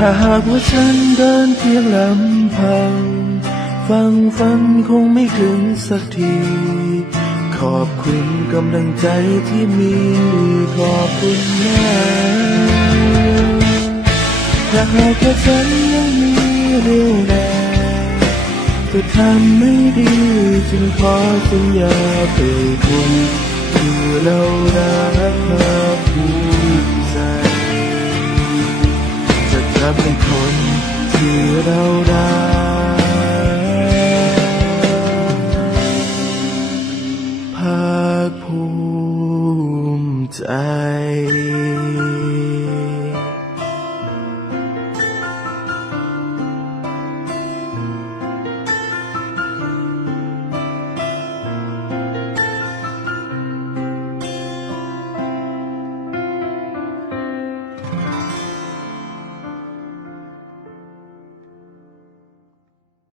ถ้าหากว่าฉันเดินเพียงลำพัง ฟังฝันคงไม่ถึงสักที ขอบคุณกำลังใจที่มี ขอบคุณนะถ้าหากว่าฉันยังมีเรี่ยวแรงจะทำไม่ดีจึงขอสัญญาเปิดคน จะทำให้คนที่เรารักภาคภูมิใจ